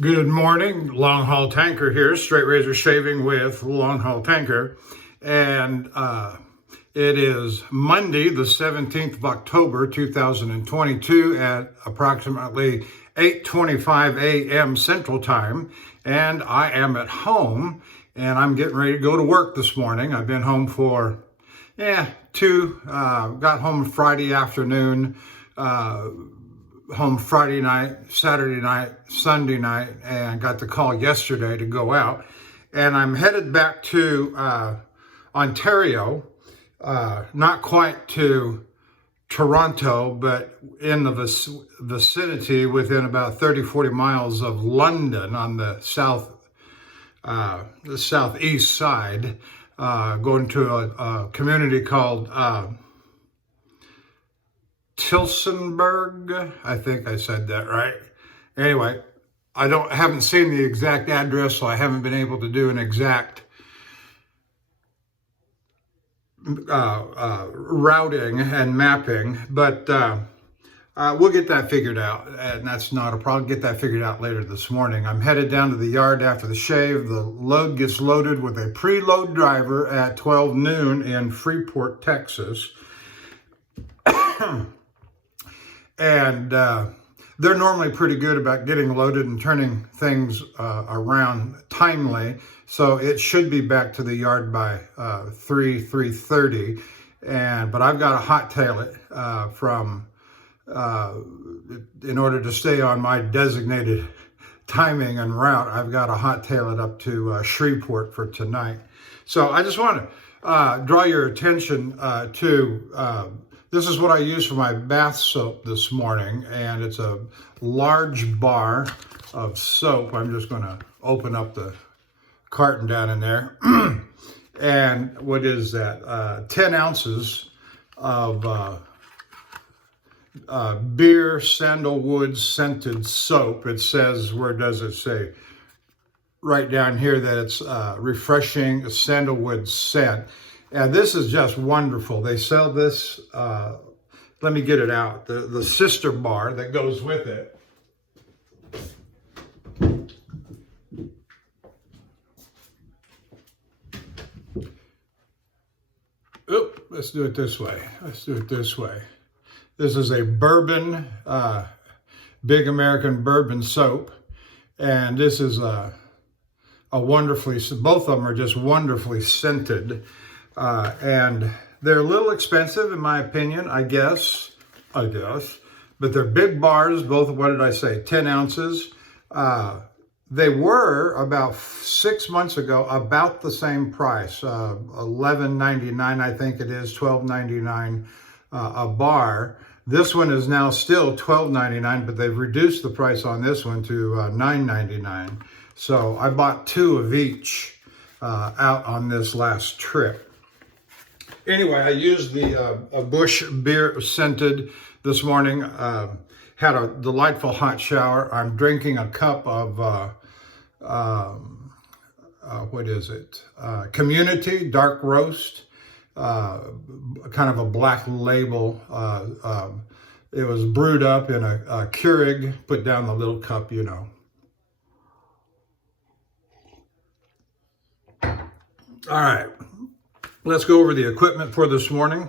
Good morning, Longhaultanker here, straight razor shaving with Longhaultanker. And it is Monday, the 17th of October, 2022 at approximately 8:25 a.m. Central Time. And I am at home and I'm getting ready to go to work this morning. I've been home for, got home Friday afternoon, home Friday night, Saturday night, Sunday night, and got the call yesterday to go out. And I'm headed back to Ontario, not quite to Toronto, but in the vicinity within about 30-40 miles of London on the southeast side, going to a community called Tilsonburg. I think I said that right. Anyway, I haven't seen the exact address, so I haven't been able to do an exact routing and mapping, but we'll get that figured out, and that's not a problem. Get that figured out later this morning. I'm headed down to the yard after the shave. The load gets loaded with a preload driver at 12 noon in Freeport, Texas. And they're normally pretty good about getting loaded and turning things around timely. So it should be back to the yard by 3:30. But I've got to hot tail it in order to stay on my designated timing and route. I've got to hot tail it up to Shreveport for tonight. So I just want to draw your attention to this is what I use for my bath soap this morning, and it's a large bar of soap. I'm just going to open up the carton down in there. And what is that? 10 ounces of beer sandalwood scented soap. It says, where does it say? Right down here that it's refreshing sandalwood scent. And this is just wonderful. They sell this, let me get it out, the sister bar that goes with it. Oop, let's do it this way. This is a bourbon, Big American bourbon soap. And this is a wonderfully, both of them are just wonderfully scented. And they're a little expensive in my opinion, I guess, but they're big bars, both, what did I say, 10 ounces. They were about 6 months ago about the same price, $11.99, I think it is, $12.99 a bar. This one is now still $12.99, but they've reduced the price on this one to $9.99. So I bought 2 of each out on this last trip. Anyway, I used the Bush beer scented this morning. Had a delightful hot shower. I'm drinking a cup of, what is it? Community Dark Roast, kind of a black label. It was brewed up in a Keurig, put down the little cup, you know. All right. Let's go over the equipment for this morning.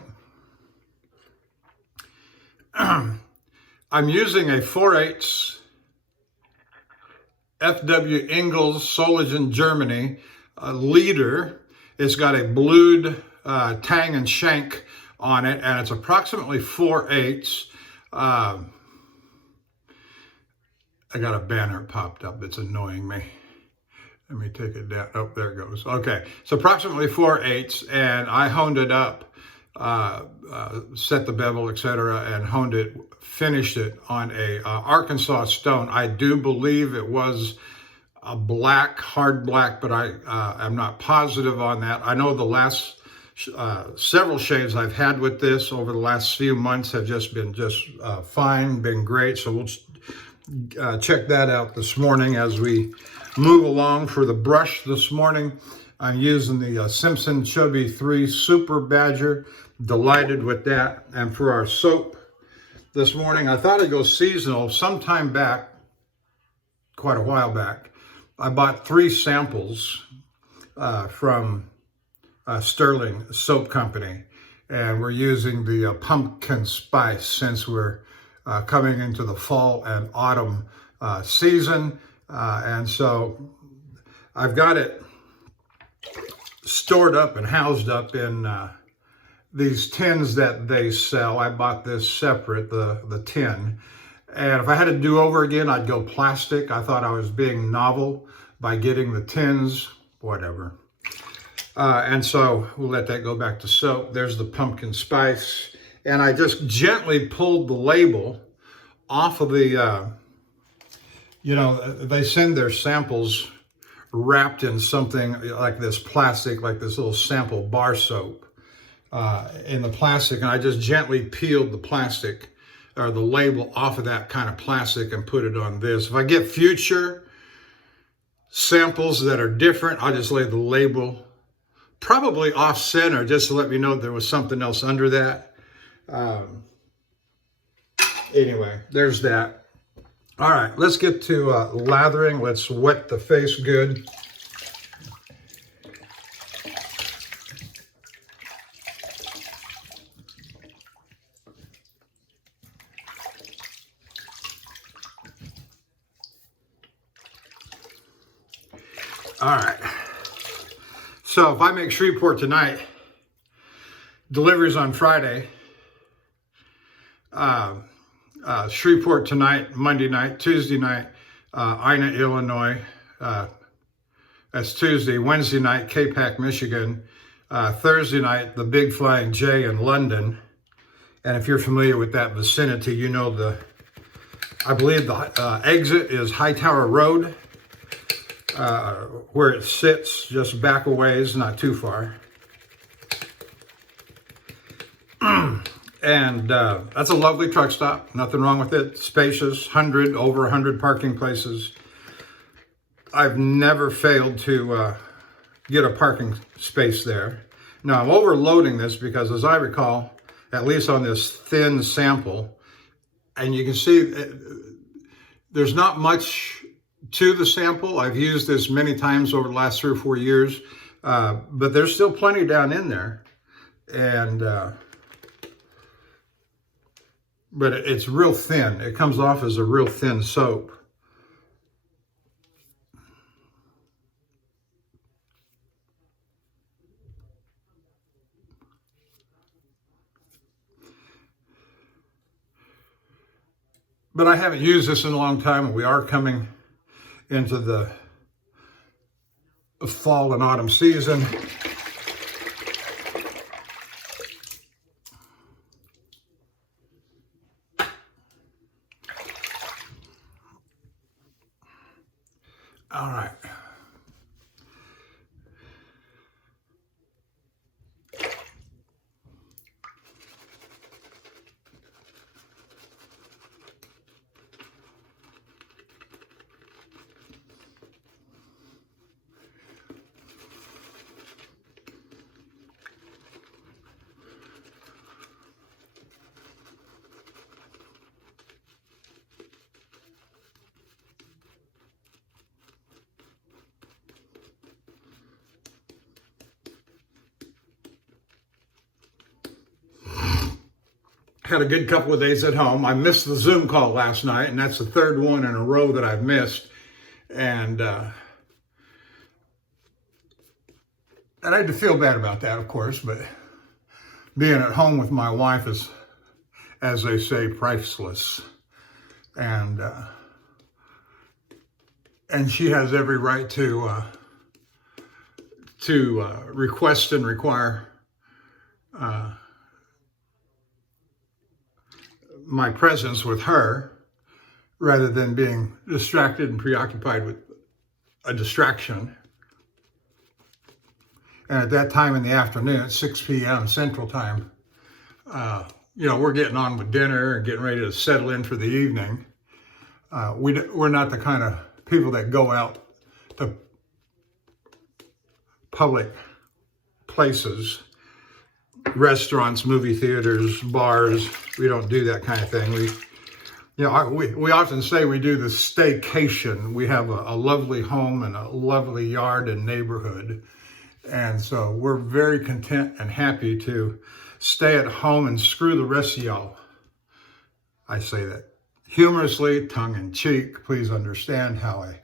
I'm using a 4/8 FW Engels Soligen Germany leader. It's got a blued tang and shank on it, and it's approximately 4/8. I got a banner popped up that's annoying me. Let me take it down. Oh, there it goes. Okay, so approximately 4/8, and I honed it up, set the bevel, etc., and honed it, finished it on a Arkansas stone. I do believe it was a black, hard black, but I am not positive on that. I know the last several shaves I've had with this over the last few months have just been fine, been great. So we'll check that out this morning as we move along. For the brush this morning, I'm using the Simpson Chubby 3 Super Badger. Delighted with that. And for our soap this morning, I thought I'd go seasonal. Sometime back, quite a while back. I bought 3 samples from Stirling Soap Company, and we're using the pumpkin spice since we're coming into the fall and autumn season. And so I've got it stored up and housed up in these tins that they sell. I bought this separate, the tin. And if I had to do over again, I'd go plastic. I thought I was being novel by getting the tins, whatever. And so we'll let that go back to soap. There's the pumpkin spice. And I just gently pulled the label off of the, you know, they send their samples wrapped in something like this plastic, like this little sample bar soap in the plastic. And I just gently peeled the plastic or the label off of that kind of plastic and put it on this. If I get future samples that are different, I'll just lay the label probably off center just to let me know there was something else under that. Anyway, there's that. All right, let's get to lathering. Let's wet the face good. All right, so if I make Shreveport tonight, delivery's on Friday. Shreveport tonight, Monday night, Tuesday night, Ina, Illinois. That's Tuesday. Wednesday night, K-Pac, Michigan. Thursday night, the Big Flying J in London. And if you're familiar with that vicinity, you know I believe the exit is Hightower Road. Where it sits, just back a ways, not too far. And that's a lovely truck stop. Nothing wrong with it. Spacious, over 100 parking places. I've never failed to get a parking space there. Now, I'm overloading this because, as I recall, at least on this thin sample, and you can see there's not much to the sample. I've used this many times over the last 3 or 4 years, but there's still plenty down in there. And but it's real thin. It comes off as a real thin soap. But I haven't used this in a long time. We are coming into the fall and autumn season. All right. Had a good couple of days at home. I missed the Zoom call last night, and that's the 3rd one in a row that I've missed. And I had to feel bad about that, of course, but being at home with my wife is, as they say, priceless. And she has every right to request and require my presence with her rather than being distracted and preoccupied with a distraction. And at that time in the afternoon, at 6 p.m. Central Time, you know, we're getting on with dinner and getting ready to settle in for the evening. We're not the kind of people that go out to public places, restaurants, movie theaters, bars. We don't do that kind of thing. You know, we often say we do the staycation. We have a lovely home and a lovely yard and neighborhood. And so we're very content and happy to stay at home and screw the rest of y'all. I say that humorously, tongue in cheek. Please understand how I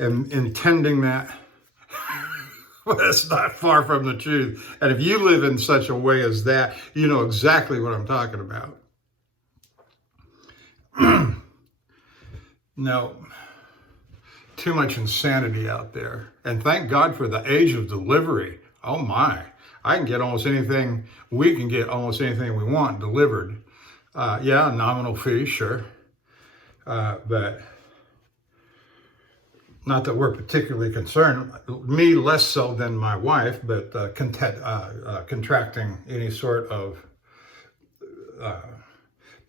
am intending that. But it's not far from the truth. And if you live in such a way as that, you know exactly what I'm talking about. No, too much insanity out there. And thank God for the age of delivery. Oh my, I can get almost anything, we can get almost anything we want delivered. Yeah, nominal fee, sure. But not that we're particularly concerned, me less so than my wife, but contracting any sort of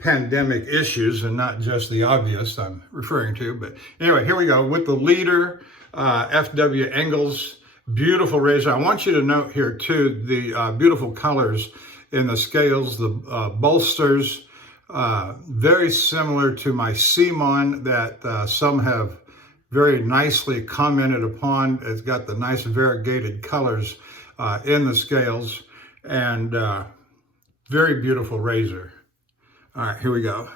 pandemic issues, and not just the obvious I'm referring to. But anyway, here we go with the leader, F.W. Engels, beautiful razor. I want you to note here too the beautiful colors in the scales, the bolsters, very similar to my Simon that some have very nicely commented upon. It's got the nice variegated colors in the scales, and very beautiful razor. All right, here we go.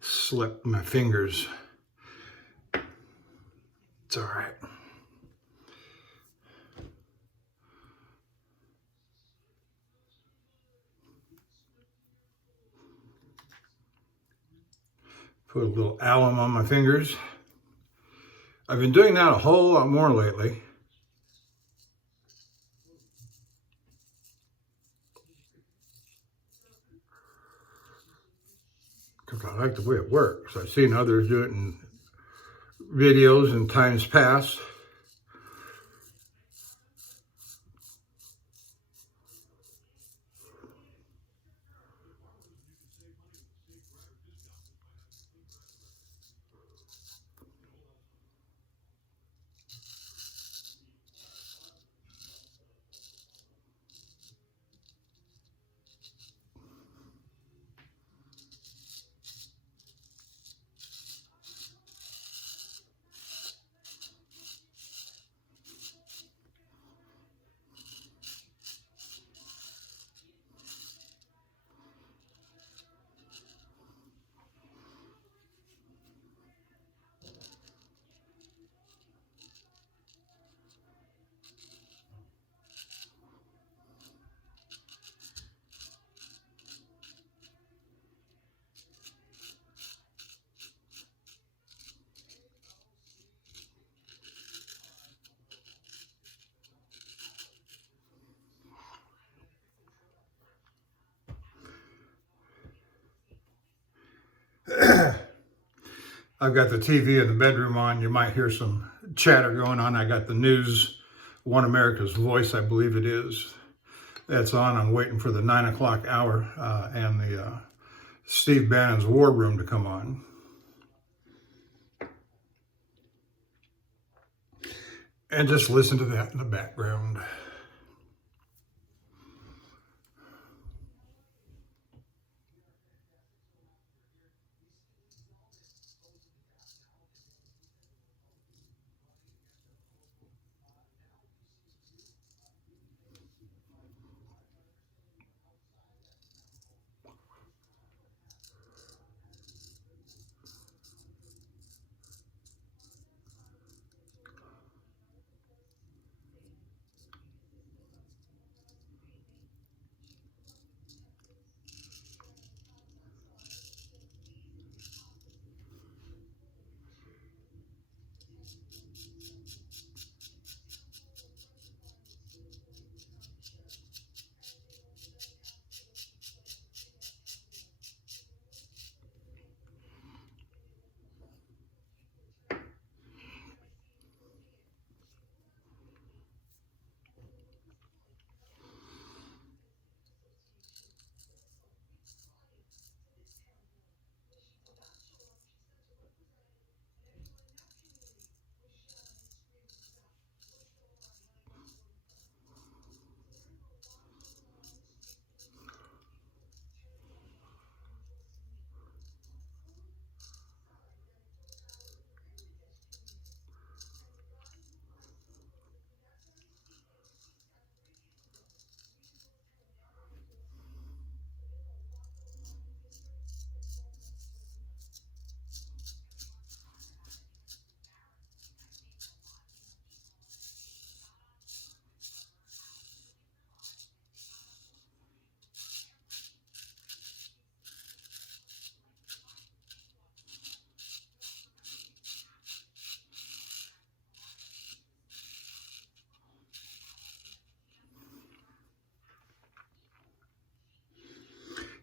Slipped my fingers. It's all right. Put a little alum on my fingers. I've been doing that a whole lot more lately. Because I like the way it works. I've seen others do it in videos in times past. I've got the TV in the bedroom on. You might hear some chatter going on. I got the news, One America's Voice, I believe it is. That's on. I'm waiting for the 9 o'clock hour and the Steve Bannon's War Room to come on. And just listen to that in the background.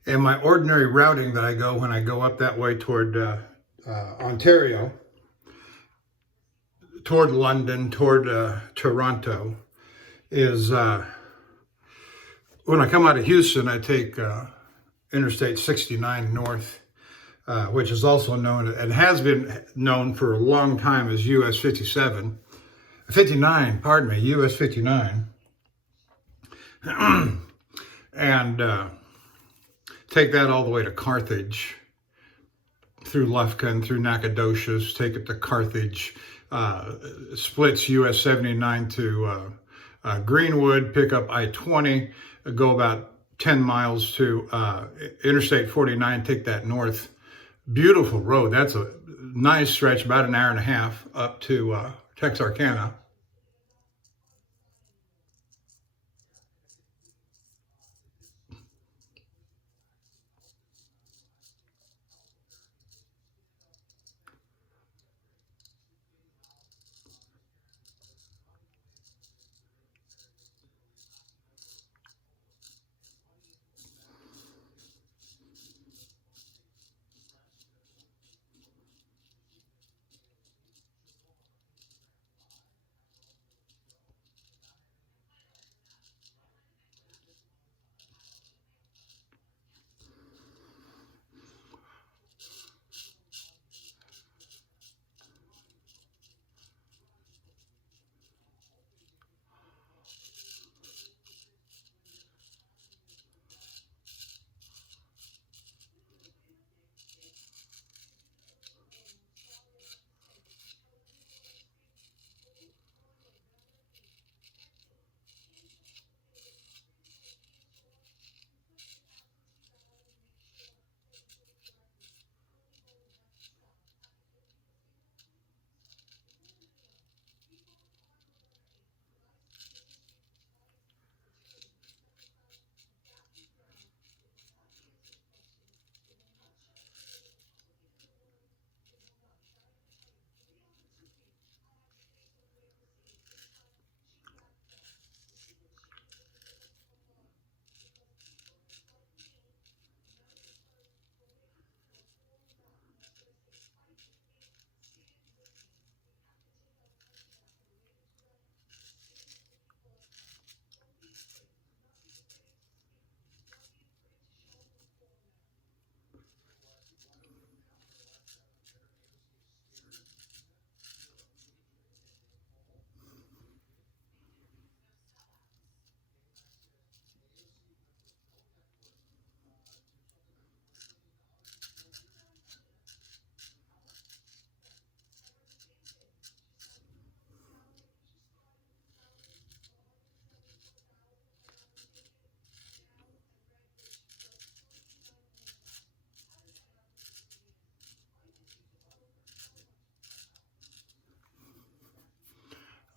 And my ordinary routing that I go when I go up that way toward Ontario, toward London, toward Toronto, is when I come out of Houston, I take Interstate 69 north, which is also known and has been known for a long time as US 59, pardon me, US 59. And take that all the way to Carthage, through Lufkin, through Nacogdoches, take it to Carthage, splits US 79 to Greenwood, pick up I-20, go about 10 miles to Interstate 49, take that north. Beautiful road. That's a nice stretch, about an hour and a half up to Texarkana.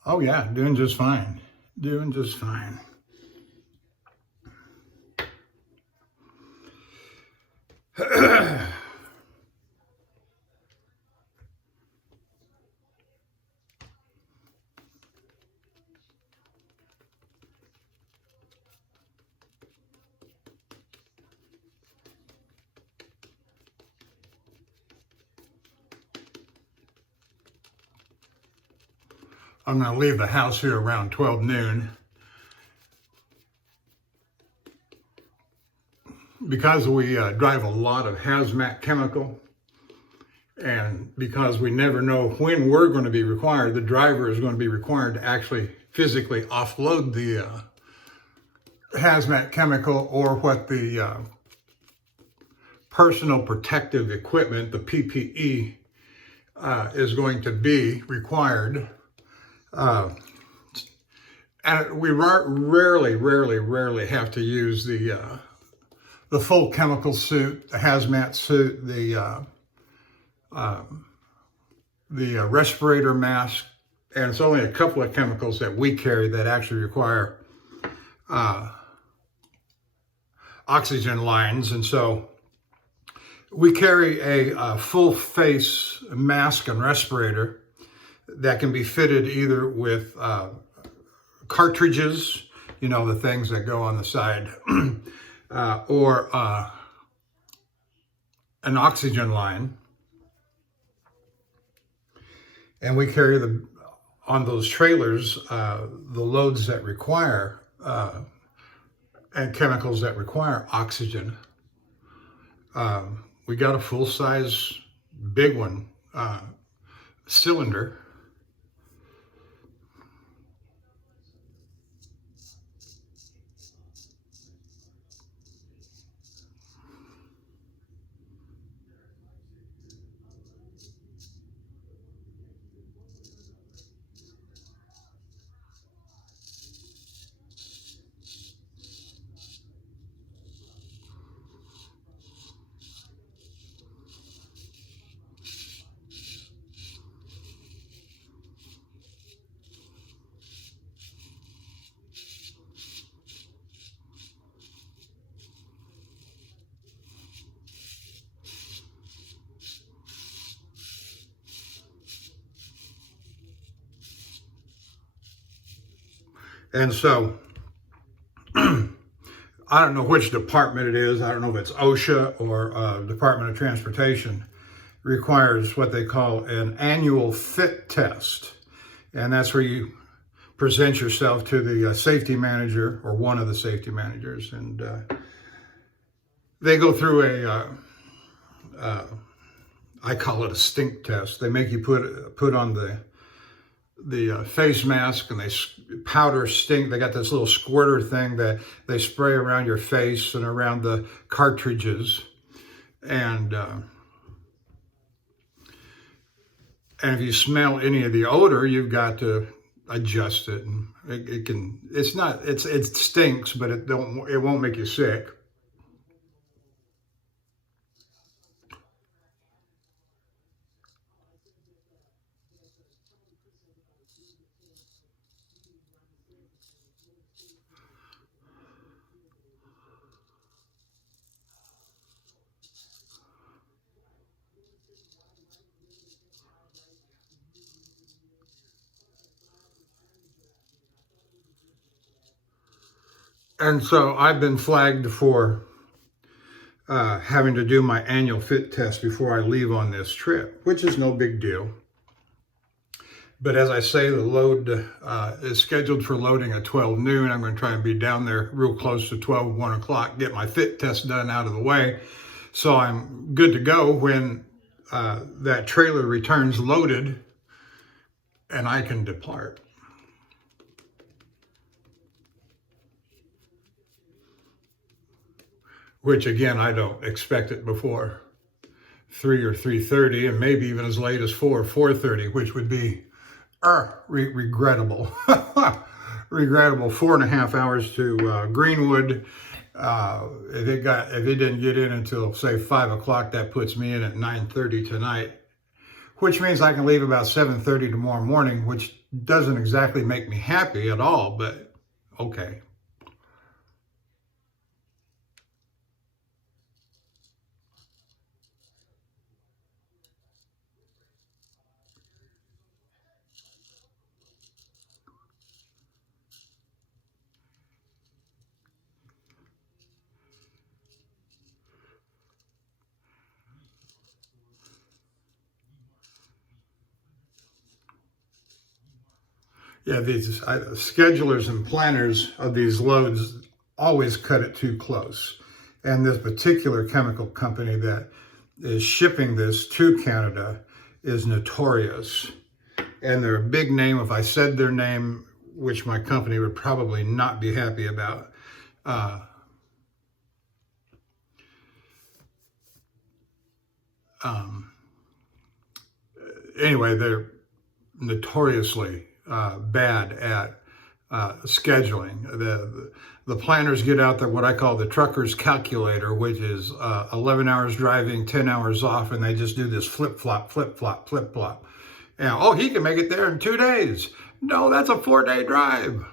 Oh yeah, doing just fine. Doing just fine. I'm going to leave the house here around 12 noon. Because we drive a lot of hazmat chemical, and because we never know when we're going to be required, the driver is going to be required to actually physically offload the hazmat chemical, or what the personal protective equipment, the PPE, is going to be required. And we rarely have to use the full chemical suit, the hazmat suit, the respirator mask, and it's only a couple of chemicals that we carry that actually require oxygen lines. And so we carry a full face mask and respirator that can be fitted either with cartridges, you know, the things that go on the side, or an oxygen line, and we carry on those trailers the loads that require and chemicals that require oxygen. We got a full-size, big one, cylinder. And so, I don't know which department it is. I don't know if it's OSHA or Department of Transportation, requires what they call an annual fit test. And that's where you present yourself to the safety manager or one of the safety managers. And they go through I call it a stink test. They make you put on the face mask, and they powder stink. They got this little squirter thing that they spray around your face and around the cartridges. And if you smell any of the odor, you've got to adjust it. And it stinks, but it won't make you sick. And so I've been flagged for having to do my annual fit test before I leave on this trip, which is no big deal. But as I say, the load is scheduled for loading at 12 noon. I'm going to try and be down there real close to 1 o'clock, get my fit test done out of the way. So I'm good to go when that trailer returns loaded and I can depart. Which again, I don't expect it before 3 or 3:30, and maybe even as late as 4:30, which would be regrettable. Regrettable. 4.5 hours to Greenwood. If it didn't get in until say 5 o'clock, that puts me in at 9:30 tonight, which means I can leave about 7:30 tomorrow morning, which doesn't exactly make me happy at all, but okay. Yeah, these schedulers and planners of these loads always cut it too close. And this particular chemical company that is shipping this to Canada is notorious. And they're a big name. If I said their name, which my company would probably not be happy about, anyway, they're notoriously bad at scheduling. The planners get out there what I call the trucker's calculator, which is 11 hours driving, 10 hours off, and they just do this flip-flop, flip-flop, flip-flop. And, oh, he can make it there in 2 days. No, that's a 4-day drive.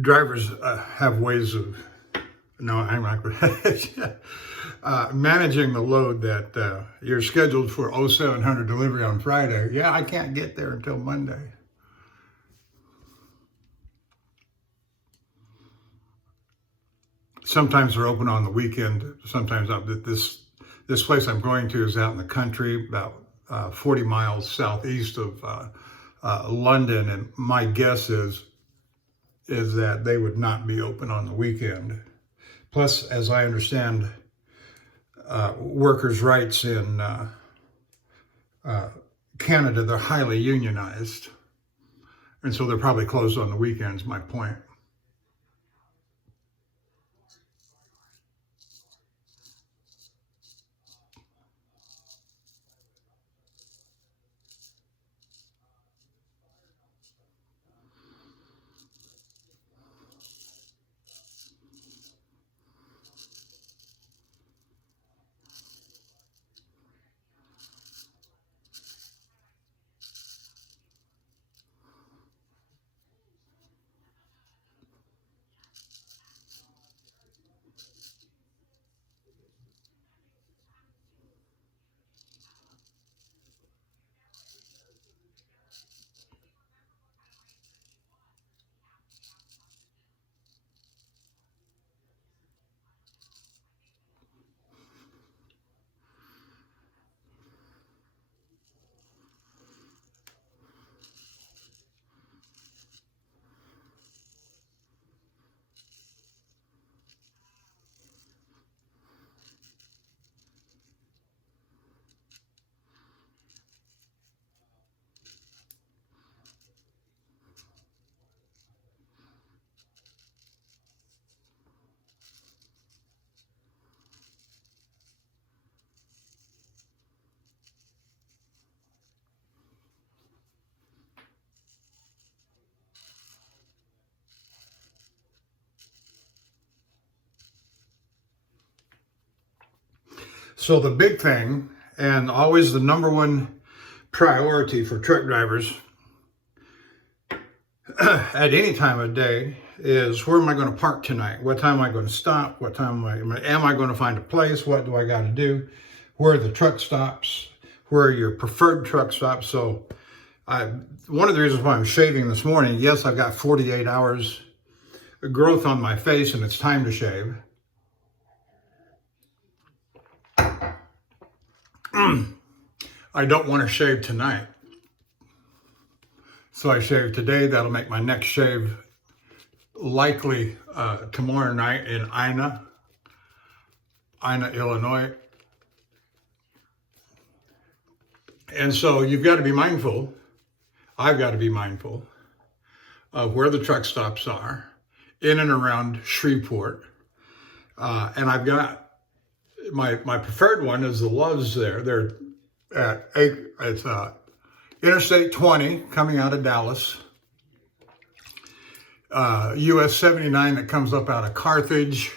drivers have ways of, no, I'm not managing the load that you're scheduled for 0700 delivery on Friday. Yeah, I can't get there until Monday. Sometimes they're open on the weekend. Sometimes this place I'm going to is out in the country, about 40 miles southeast of London, and my guess is that they would not be open on the weekend. Plus, as I understand, workers' rights in Canada, they're highly unionized, and so they're probably closed on the weekends, my point. So the big thing, and always the number one priority for truck drivers at any time of day, is where am I going to park tonight? What time am I going to stop? What time am I going to find a place? What do I got to do? Where are the truck stops? Where are your preferred truck stops? So one of the reasons why I'm shaving this morning, yes, I've got 48 hours of growth on my face and it's time to shave. I don't want to shave tonight. So I shave today. That'll make my next shave likely tomorrow night in Ina, Illinois. And so you've got to be mindful. I've got to be mindful of where the truck stops are in and around Shreveport. And I've got my preferred one is the Loves there. They're at it's Interstate 20 coming out of Dallas. US 79 that comes up out of Carthage.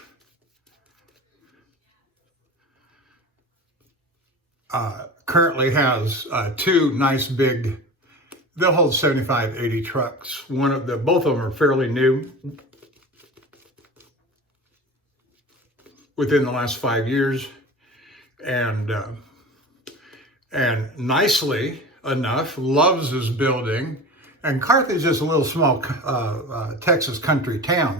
Currently has two nice big, they'll hold 75, 80 trucks. Both of them are fairly new. Within the last 5 years. And nicely enough, Loves is building, and Carthage is a little small Texas country town.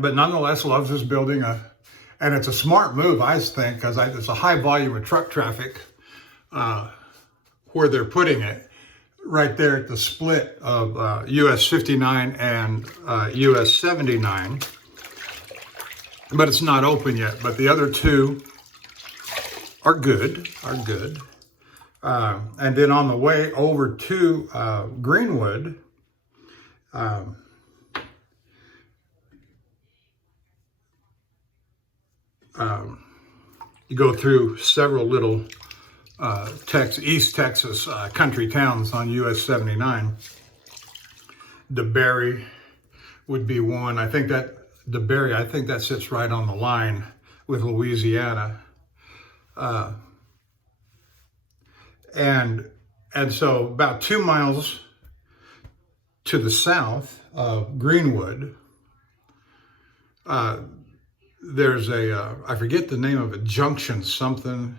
But nonetheless, Loves is building and it's a smart move, I think, because it's a high volume of truck traffic where they're putting it, right there at the split of US 59 and US 79. But it's not open yet. But the other two are good. And then on the way over to Greenwood, you go through several little East Texas country towns on US 79. DeBerry would be one. I think that DeBerry, I think that sits right on the line with Louisiana. And so about 2 miles to the south of Greenwood, there's a, I forget the name of it, Junction something,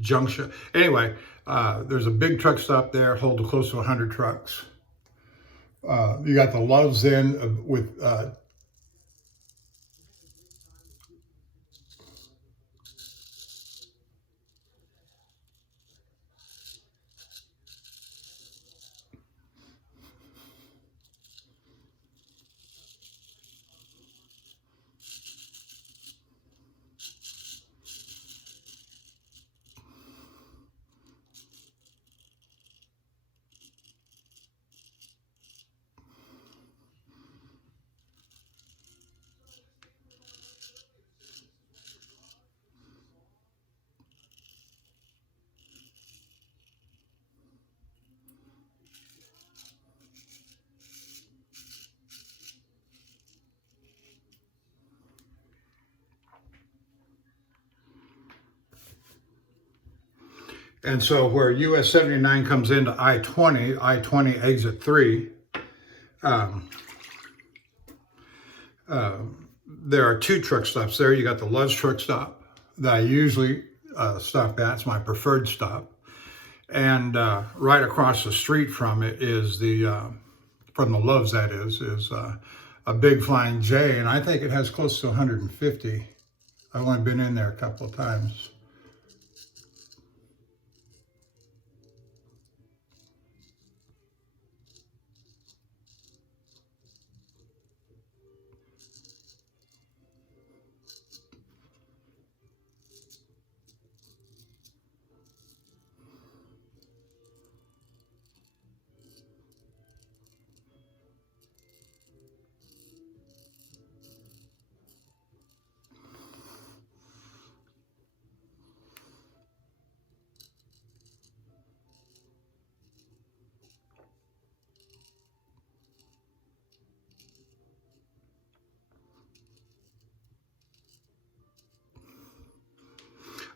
Junction. Anyway, there's a big truck stop there, hold close to 100 trucks. You got the Loves Inn with and so where US 79 comes into I-20, I-20 exit 3, there are 2 truck stops there. You got the Love's truck stop that I usually stop at. It's my preferred stop. And right across the street from it is from the Love's, that is a Big Flying J. And I think it has close to 150. I've only been in there a couple of times.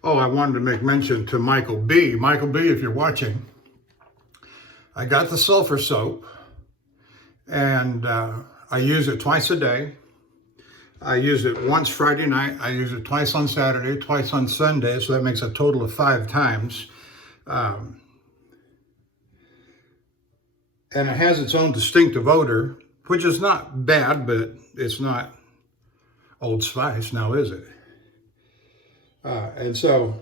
Oh, I wanted to make mention to Michael B. Michael B, if you're watching, I got the sulfur soap, and I use it twice a day. I use it once Friday night. I use it twice on Saturday, twice on Sunday, so that makes a total of 5 times. And it has its own distinctive odor, which is not bad, but it's not Old Spice, now is it? And so,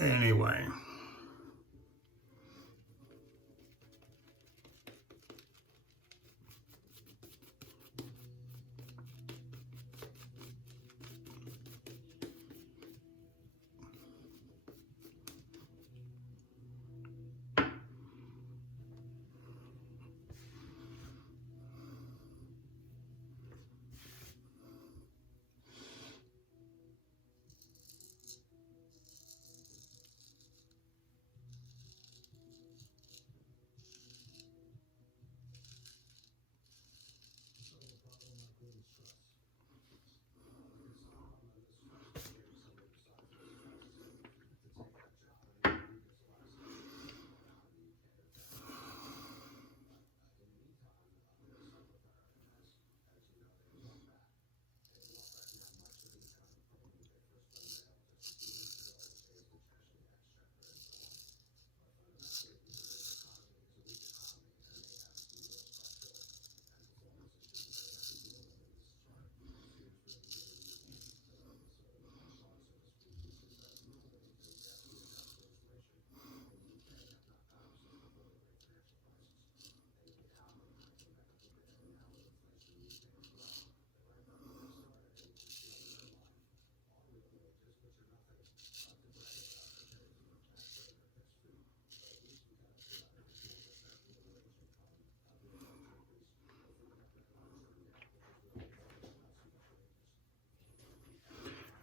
anyway.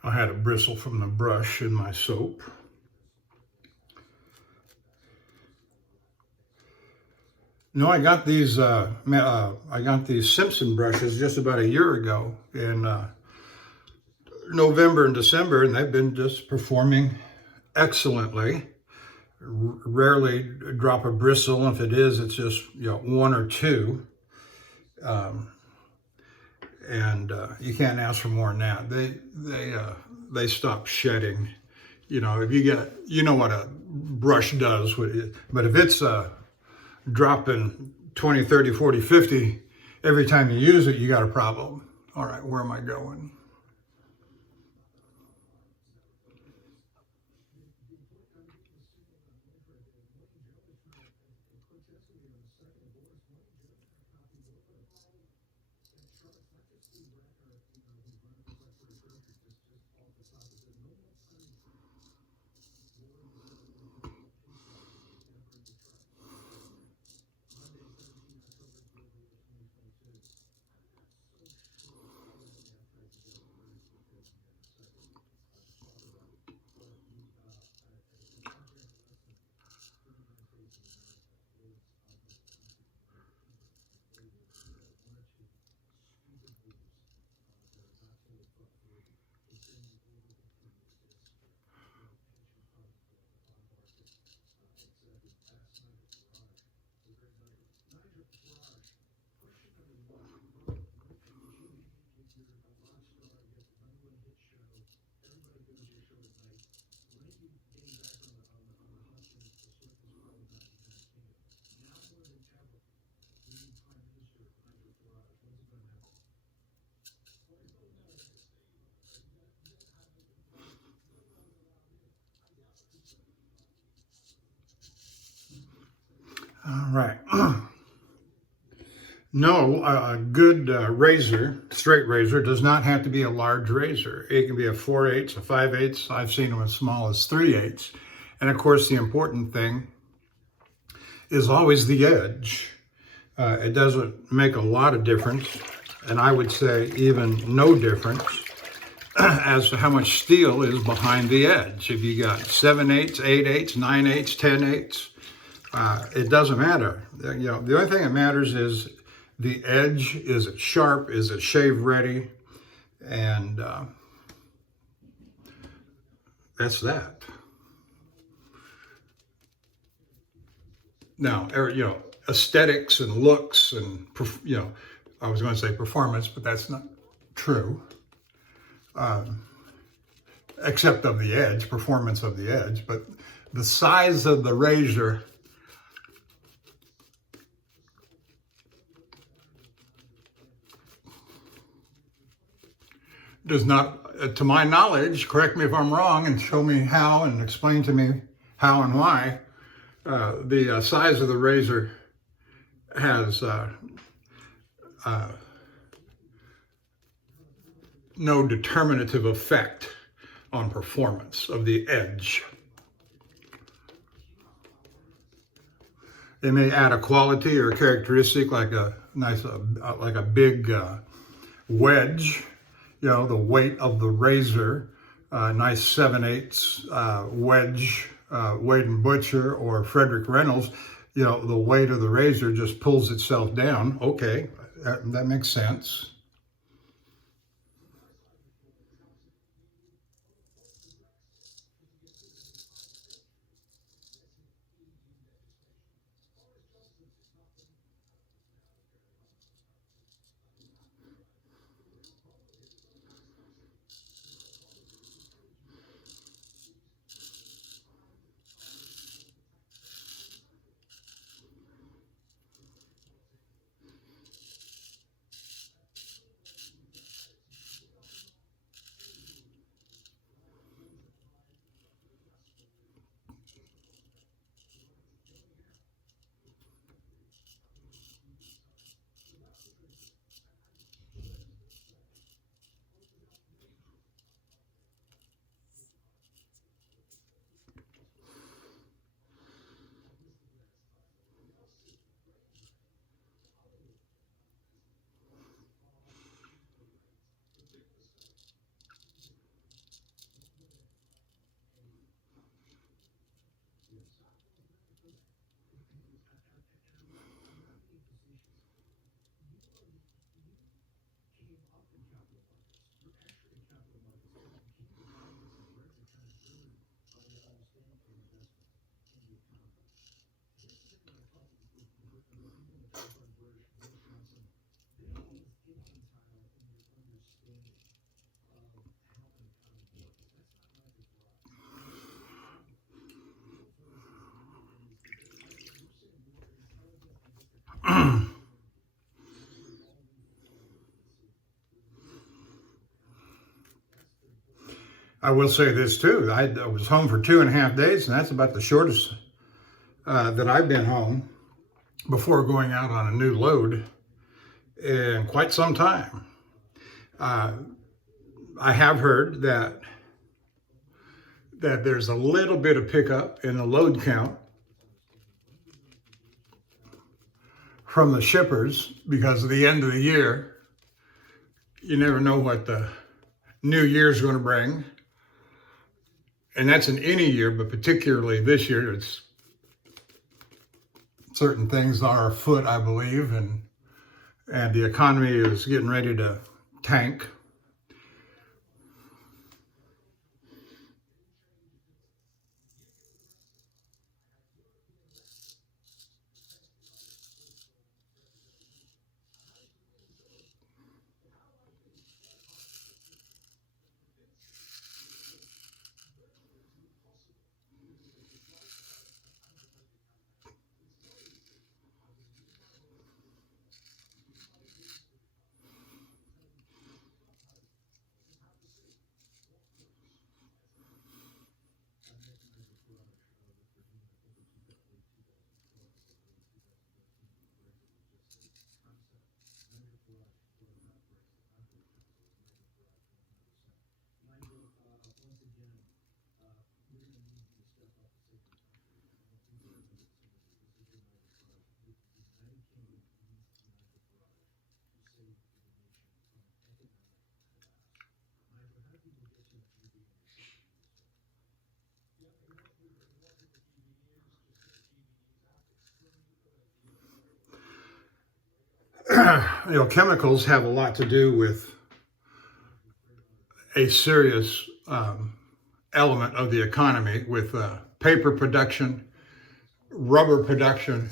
I had a bristle from the brush in my soap. No, I got these Simpson brushes just about a year ago in November and December, and they've been just performing excellently. Rarely drop a bristle. If it is, it's just one or two, and you can't ask for more than that. They stop shedding. If you get, what a brush does, but if it's dropping 20, 30, 40, 50 every time you use it, you got a problem. All right, where am I going? All right. No, a good razor, straight razor, does not have to be a large razor. It can be a 4/8, a 5/8. I've seen them as small as 3/8. And of course, the important thing is always the edge. It doesn't make a lot of difference, and I would say even no difference as to how much steel is behind the edge. If you got 7/8, 8/8, 9/8, 10/8, it doesn't matter. The only thing that matters is the edge. Is it sharp? Is it shave ready? And that's that. Now, aesthetics and looks and, I was going to say performance, but that's not true. Except of the edge, performance of the edge. But the size of the razor does not, to my knowledge, correct me if I'm wrong and show me how and explain to me how and why, the size of the razor has no determinative effect on performance of the edge. They may add a quality or a characteristic like a nice, like a big wedge, the weight of the razor, nice 7/8 wedge, Wade and Butcher or Frederick Reynolds, the weight of the razor just pulls itself down. Okay, that makes sense. I will say this too. I was home for 2.5 days, and that's about the shortest that I've been home before going out on a new load in quite some time. I have heard that there's a little bit of pickup in the load count from the shippers because of the end of the year. You never know what the new year's going to bring. And that's in any year, but particularly this year, it's certain things are afoot, I believe, and the economy is getting ready to tank. Chemicals have a lot to do with a serious element of the economy, with paper production, rubber production.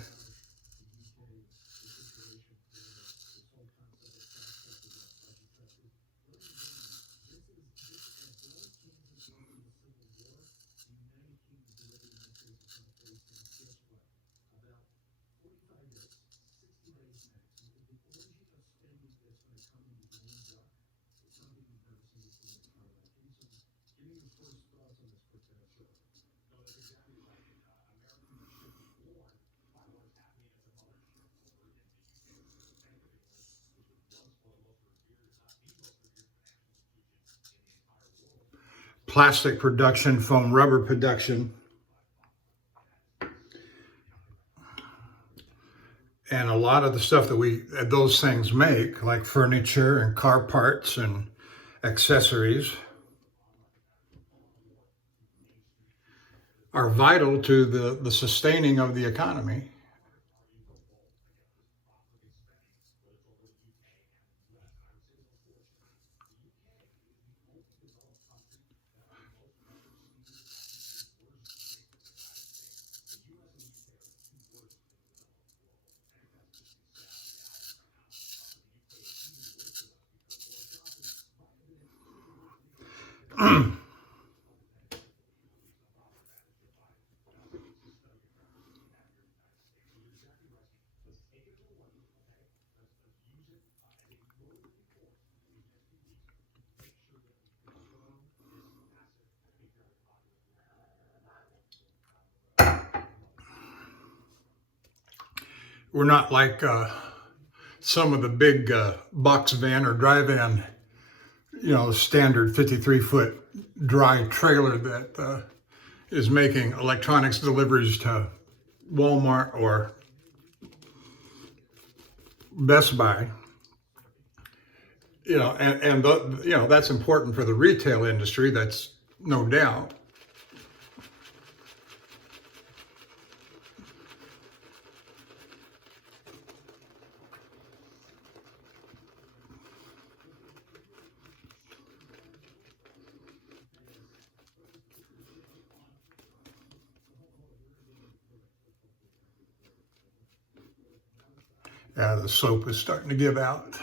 Plastic production, foam rubber production, and a lot of the stuff that those things make, like furniture and car parts and accessories, are vital to the sustaining of the economy. We're not like some of the big box van or dry van, standard 53-foot dry trailer that is making electronics deliveries to Walmart or Best Buy. That's important for the retail industry. That's no doubt. The soap is starting to give out.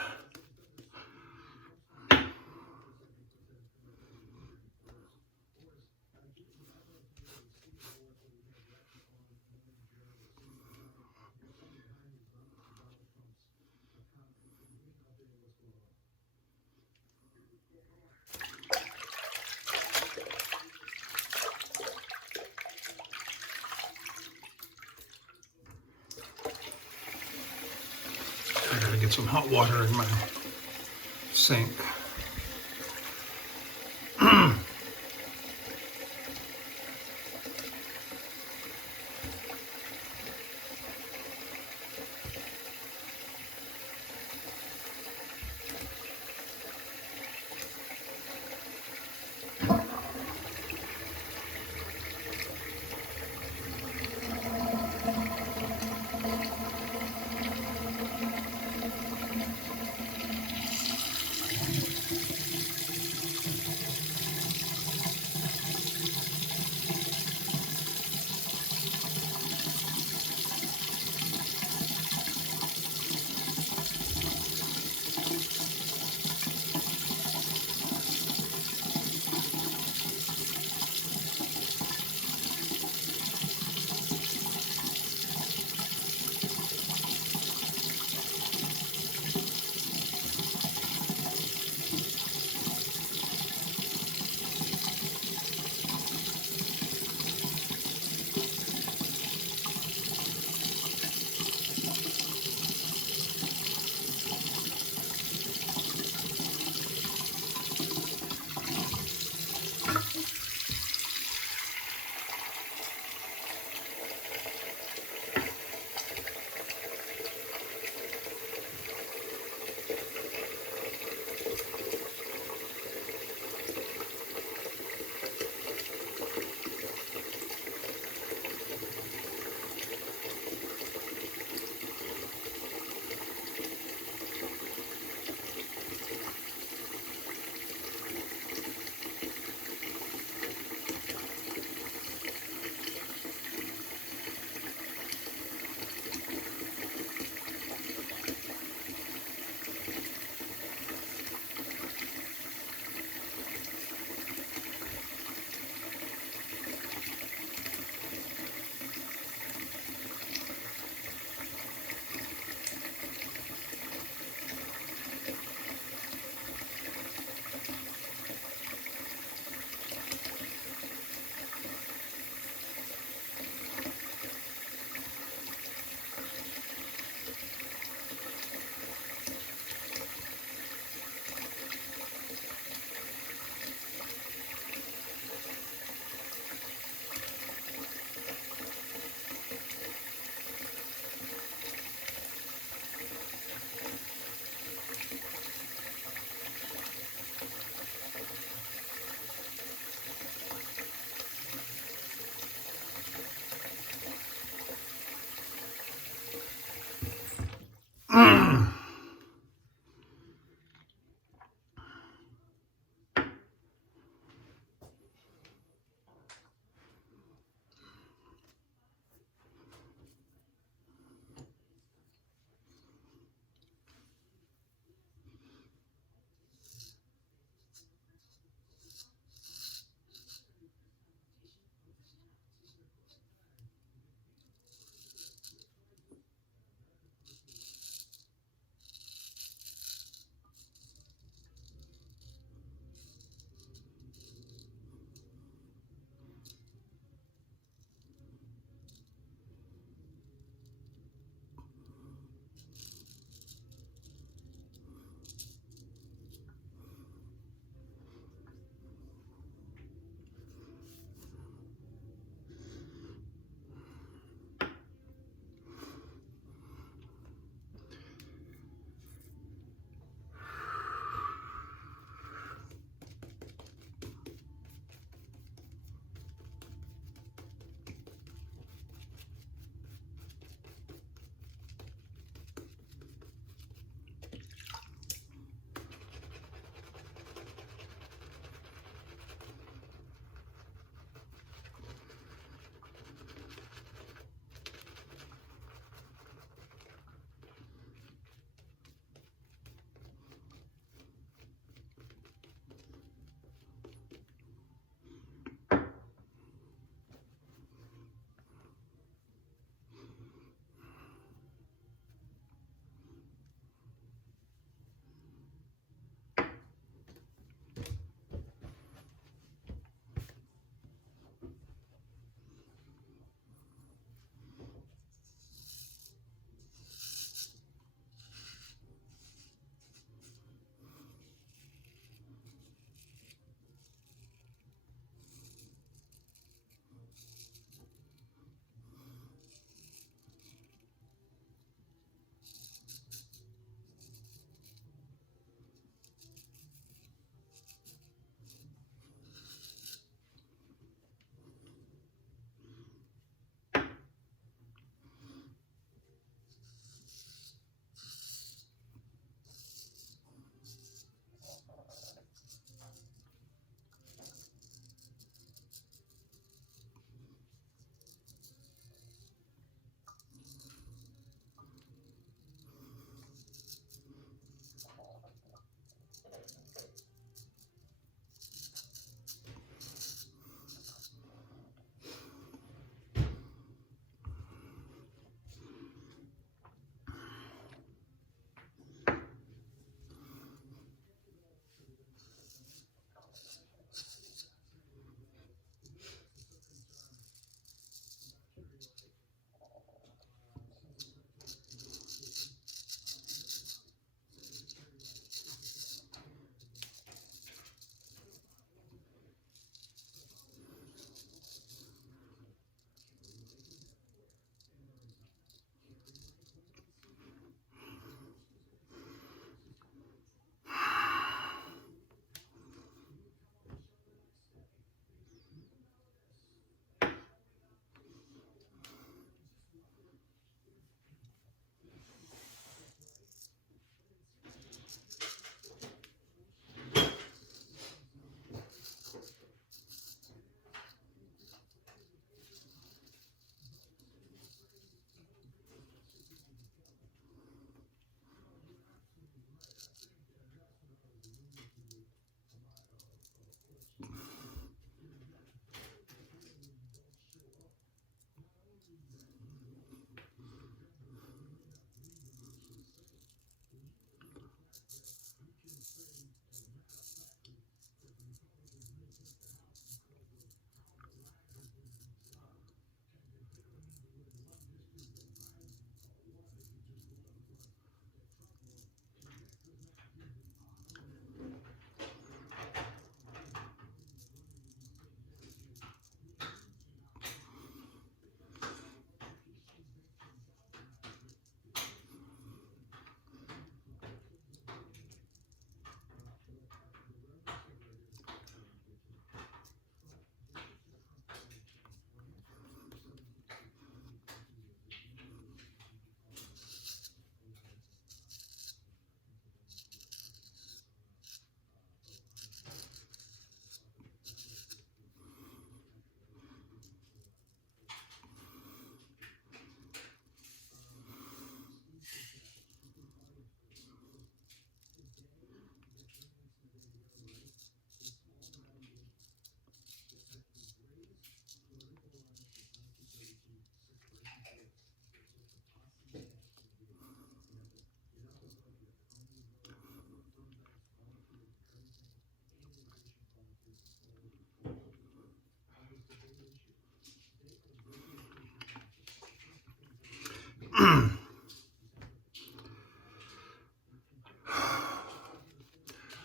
get some hot water in my sink.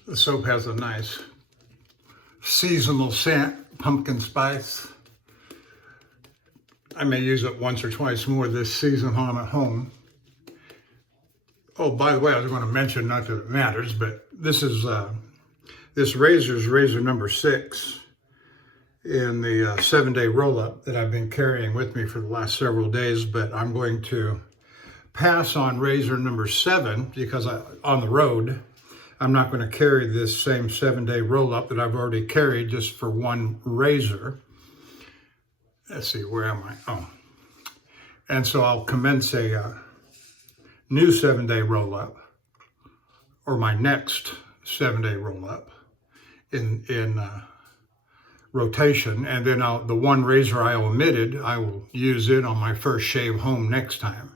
The soap has a nice seasonal scent, pumpkin spice. I may use it once or twice more this season when I'm at home. Oh, by the way, I was going to mention, not that it matters, but this is this razor's razor number 6 in the 7-day roll-up that I've been carrying with me for the last several days, but I'm going to pass on razor number 7 because on the road, I'm not going to carry this same 7-day roll-up that I've already carried just for one razor. Let's see, where am I? Oh. And so I'll commence a new 7-day roll-up, or my next 7-day roll-up in rotation, and then the one razor I omitted, I will use it on my first shave home next time.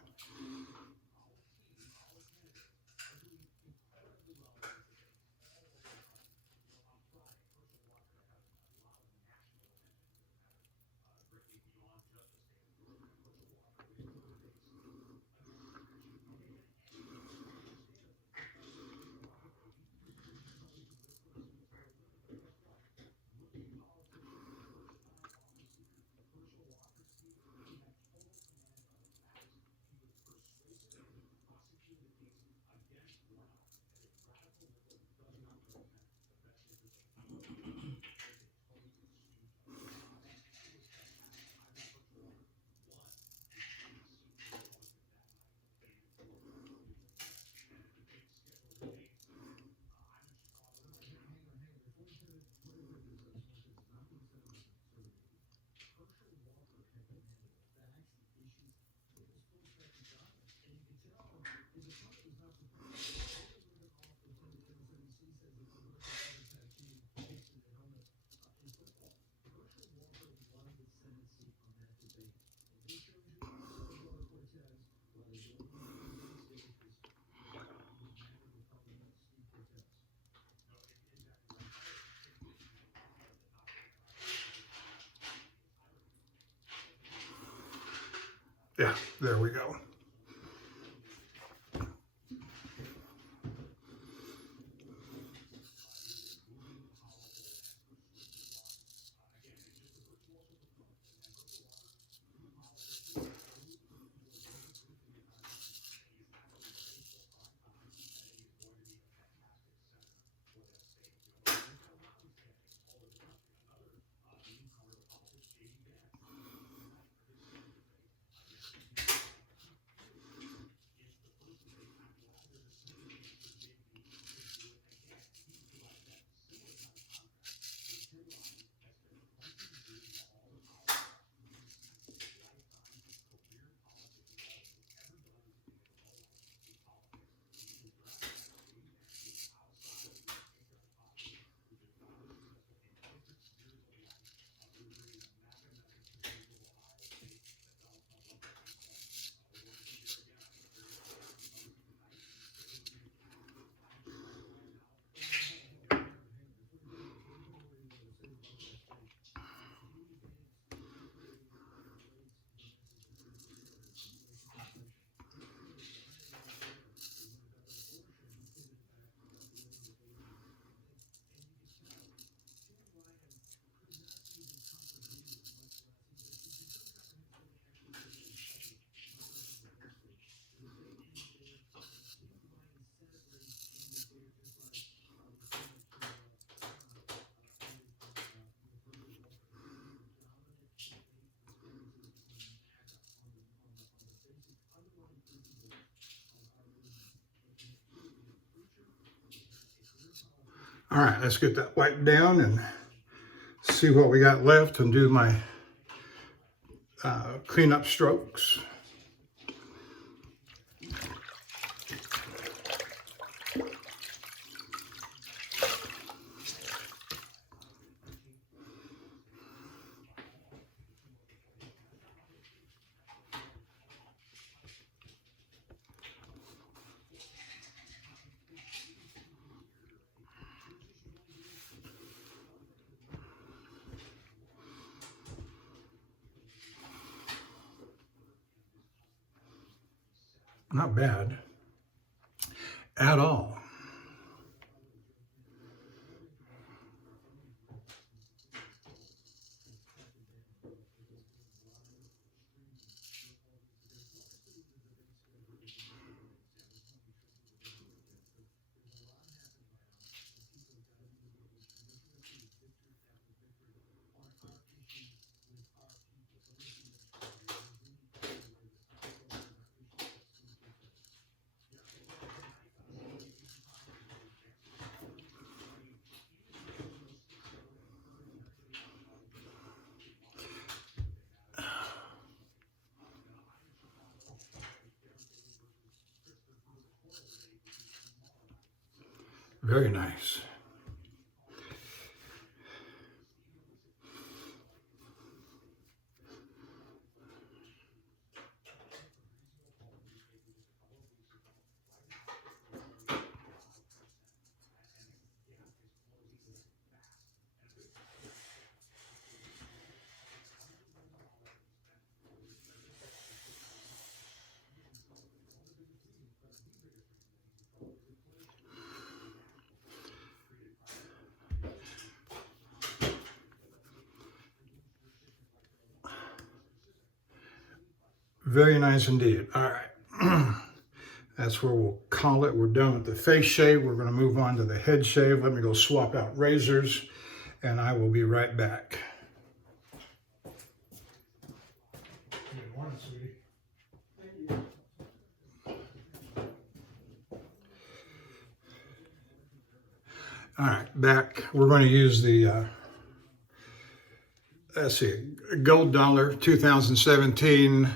Yeah, there we go. All right, let's get that wiped down and see what we got left and do my cleanup strokes. Not bad at all. Very nice. Very nice indeed. All right. That's where we'll call it. We're done with the face shave. We're going to move on to the head shave. Let me go swap out razors, and I will be right back. Good morning, sweetie. Thank you. All right, back. We're going to use the, let's see, Gold Dollar 2017.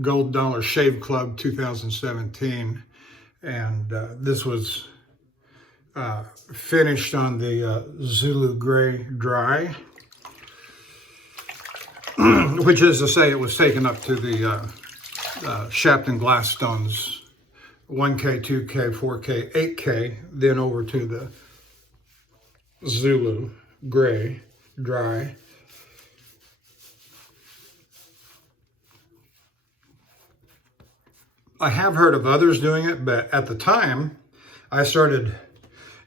Gold Dollar Shave Club 2017, and this was finished on the Zulu Gray Dry, which is to say it was taken up to the Shapton Glassstones 1K, 2K, 4K, 8K, then over to the Zulu Gray Dry. I have heard of others doing it, but at the time I started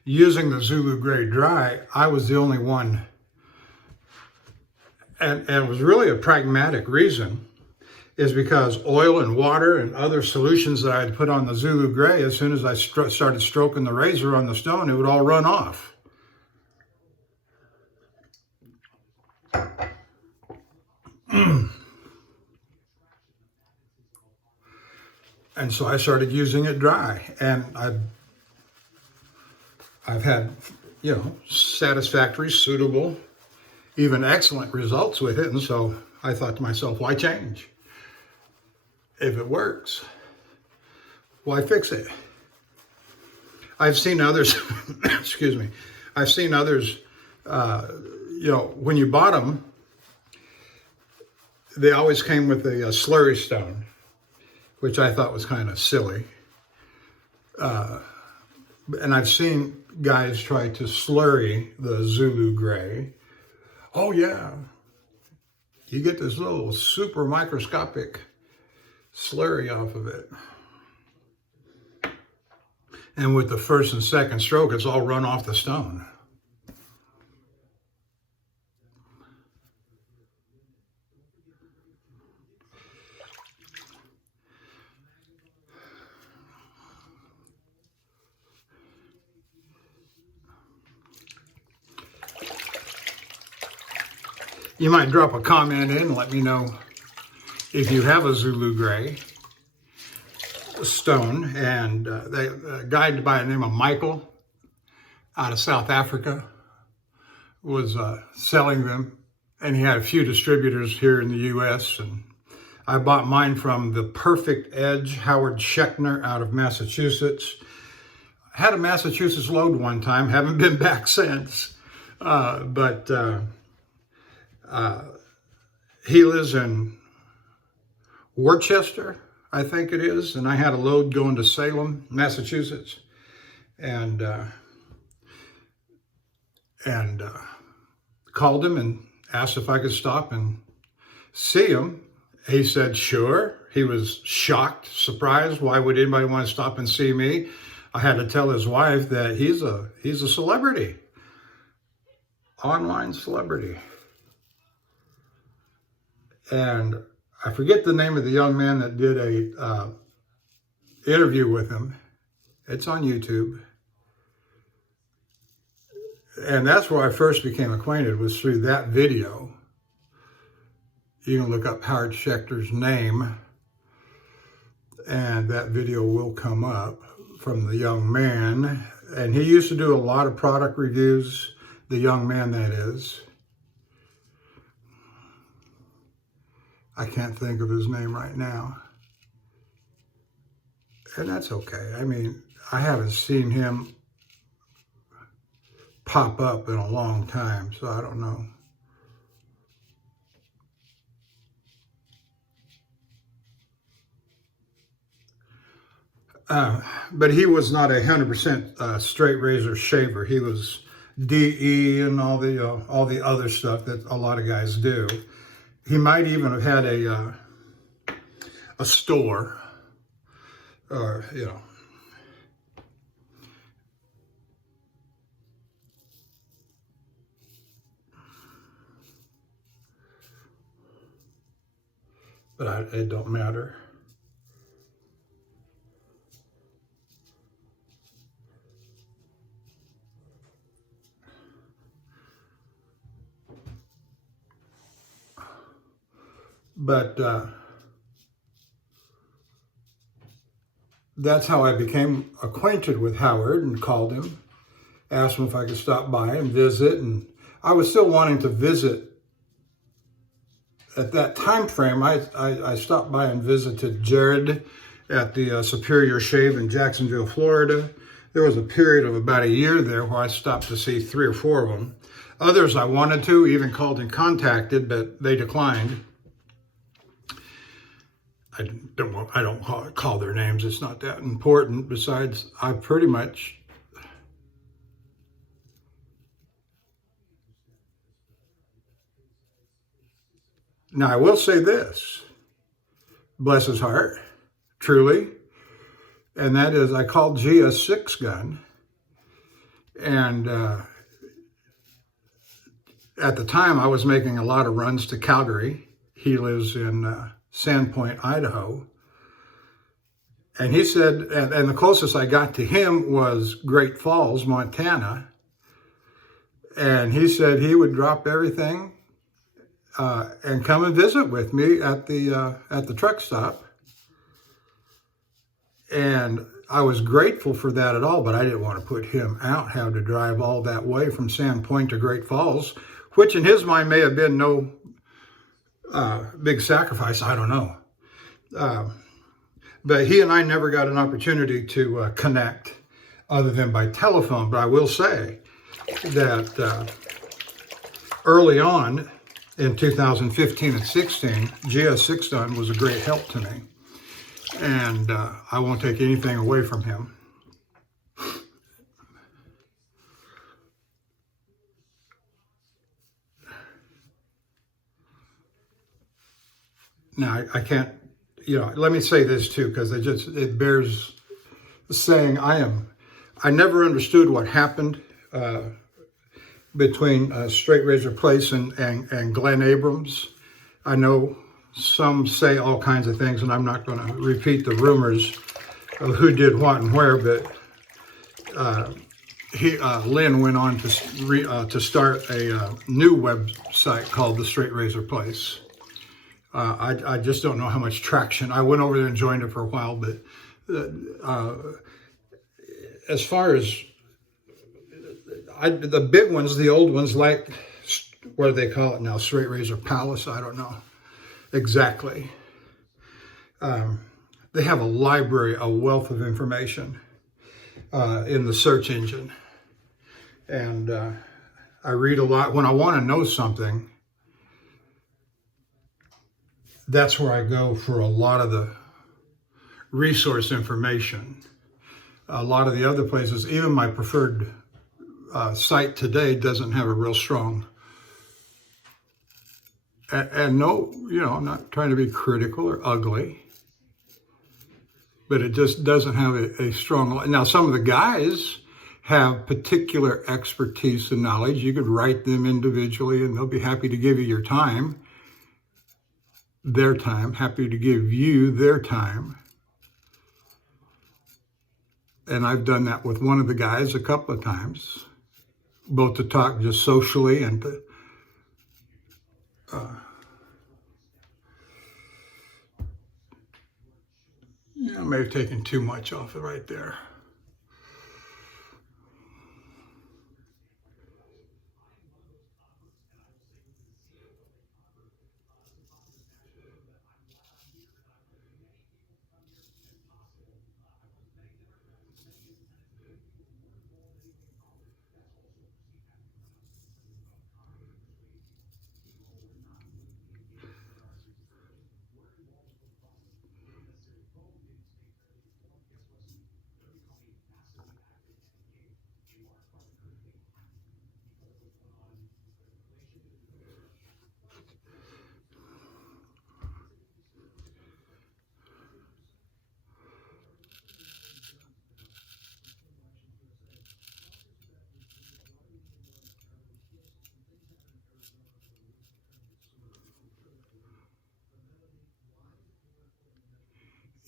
using the Zulu Gray Dry, I was the only one. And it was really a pragmatic reason, is because oil and water and other solutions that I'd put on the Zulu Gray, as soon as I started stroking the razor on the stone, it would all run off. And so I started using it dry, and I've had, you know, satisfactory, suitable, even excellent results with it. And so I thought to myself, why change? If it works, why fix it? I've seen others, excuse me, I've seen others, you know, when you bought them, they always came with a slurry stone, which I thought was kind of silly. And I've seen guys try to slurry the Zulu Gray. Oh yeah, you get this little super microscopic slurry off of it. And with the first and second stroke, it's all run off the stone. You might drop a comment in and let me know if you have a Zulu Gray stone. And a guy by the name of Michael out of South Africa was selling them, and he had a few distributors here in the US, and I bought mine from the Perfect Edge, Howard Schechner out of Massachusetts. I had a Massachusetts load one time, haven't been back since, but he lives in Worcester, I think it is, and I had a load going to Salem, Massachusetts, and called him and asked if I could stop and see him, he said, sure. He was shocked, surprised. Why would anybody want to stop and see me? I had to tell his wife that he's a celebrity, online celebrity. And I forget the name of the young man that did a interview with him. It's on YouTube. And that's where I first became acquainted, was through that video. You can look up Howard Schechter's name, and that video will come up from the young man. And he used to do a lot of product reviews, the young man that is. I can't think of his name right now. And that's okay. I mean, I haven't seen him pop up in a long time, so I don't know. But he was not 100% straight razor shaver. He was DE and all the other stuff that a lot of guys do. He might even have had a store, or but it don't matter. But that's how I became acquainted with Howard, and called him, asked him if I could stop by and visit. And I was still wanting to visit. At that time frame, I stopped by and visited Jared at the Superior Shave in Jacksonville, Florida. There was a period of about a year there where I stopped to see 3 or 4 of them. Others I wanted to, even called and contacted, but they declined. I don't call their names. It's not that important. Besides, I pretty much now I will say this, bless his heart, truly, and that is I called G a 6-gun, and at the time I was making a lot of runs to Calgary. He lives in Sandpoint, Idaho. And he said, and the closest I got to him was Great Falls, Montana. And he said he would drop everything and come and visit with me at the truck stop. And I was grateful for that at all, but I didn't want to put him out, have to drive all that way from Sandpoint to Great Falls, which in his mind may have been no big sacrifice, I don't know. But he and I never got an opportunity to connect other than by telephone. But I will say that early on in 2015 and 16, GS6 was a great help to me. And I won't take anything away from him. Now, I can't, let me say this too, because it bears saying. I never understood what happened between Straight Razor Place and Glenn Abrams. I know some say all kinds of things, and I'm not going to repeat the rumors of who did what and where, but Lynn went on to start a new website called the Straight Razor Place. I just don't know how much traction. I went over there and joined it for a while, but as far as the big ones, the old ones, like, what do they call it now? Straight Razor Palace? I don't know exactly. They have a library, a wealth of information in the search engine. And I read a lot. When I want to know something, that's where I go for a lot of the resource information. A lot of the other places, even my preferred site today, doesn't have a real strong And no, I'm not trying to be critical or ugly, but it just doesn't have a strong. Now, some of the guys have particular expertise and knowledge. You could write them individually and they'll be happy to give you your time, their time, happy to give you their time. And I've done that with one of the guys a couple of times, both to talk just socially and to I may have taken too much off it right there.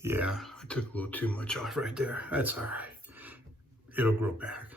Yeah, I took a little too much off right there. That's all right. It'll grow back.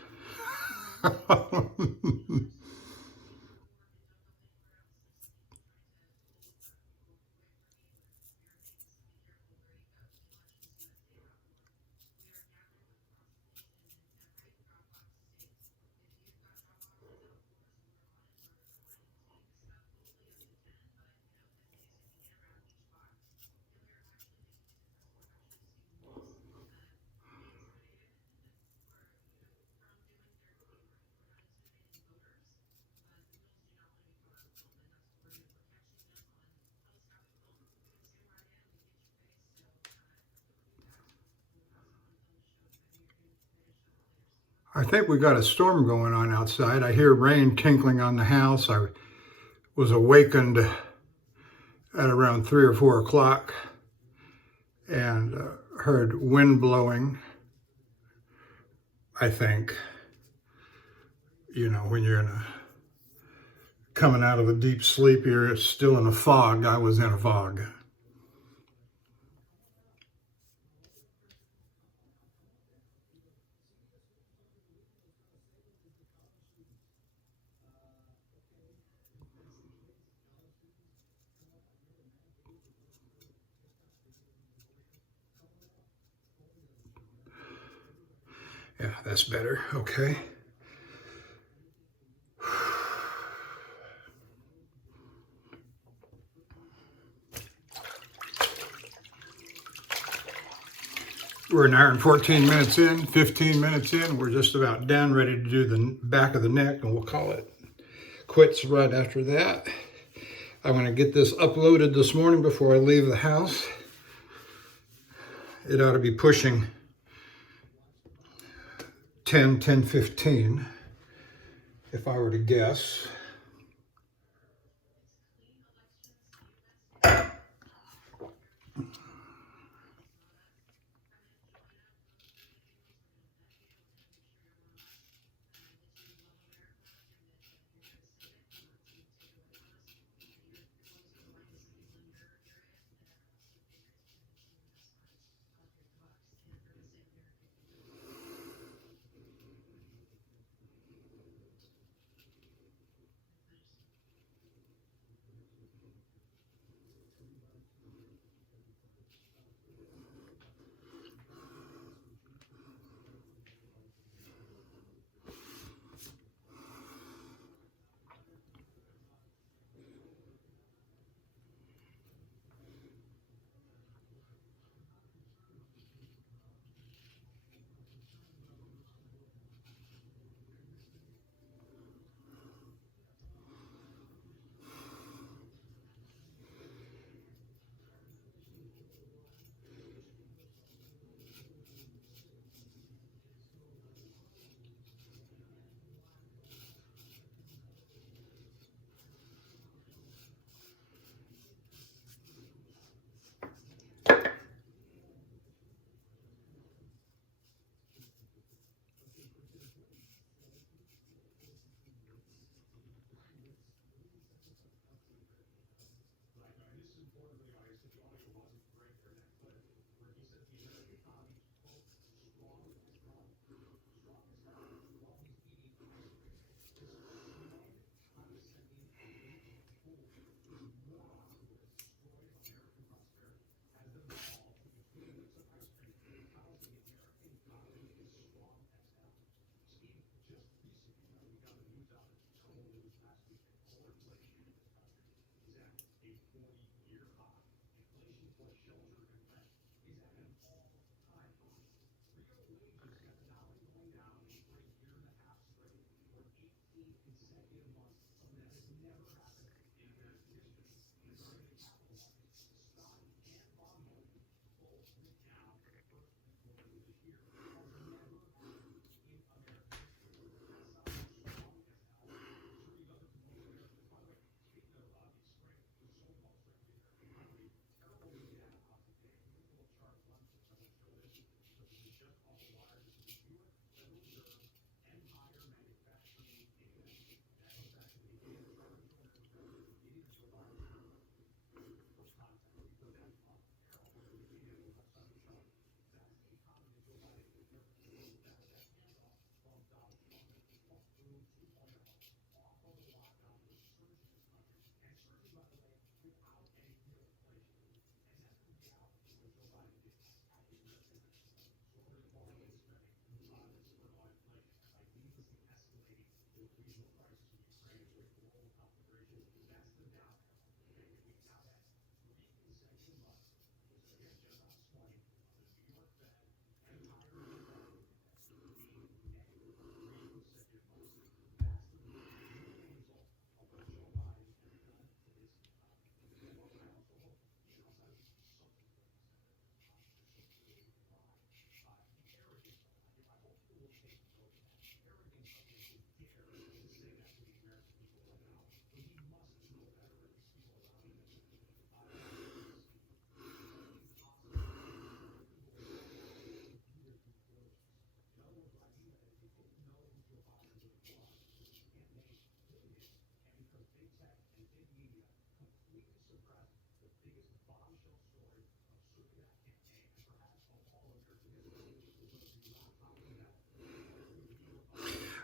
I think we got a storm going on outside. I hear rain tinkling on the house. I was awakened at around 3 or 4 o'clock and heard wind blowing. I think, when you're coming out of a deep sleep, you're still in a fog. I was in a fog. Yeah, that's better. Okay. We're an hour and 14 minutes in, 15 minutes in. We're just about done, ready to do the back of the neck, and we'll call it quits right after that. I'm going to get this uploaded this morning before I leave the house. It ought to be pushing 10:15, if I were to guess.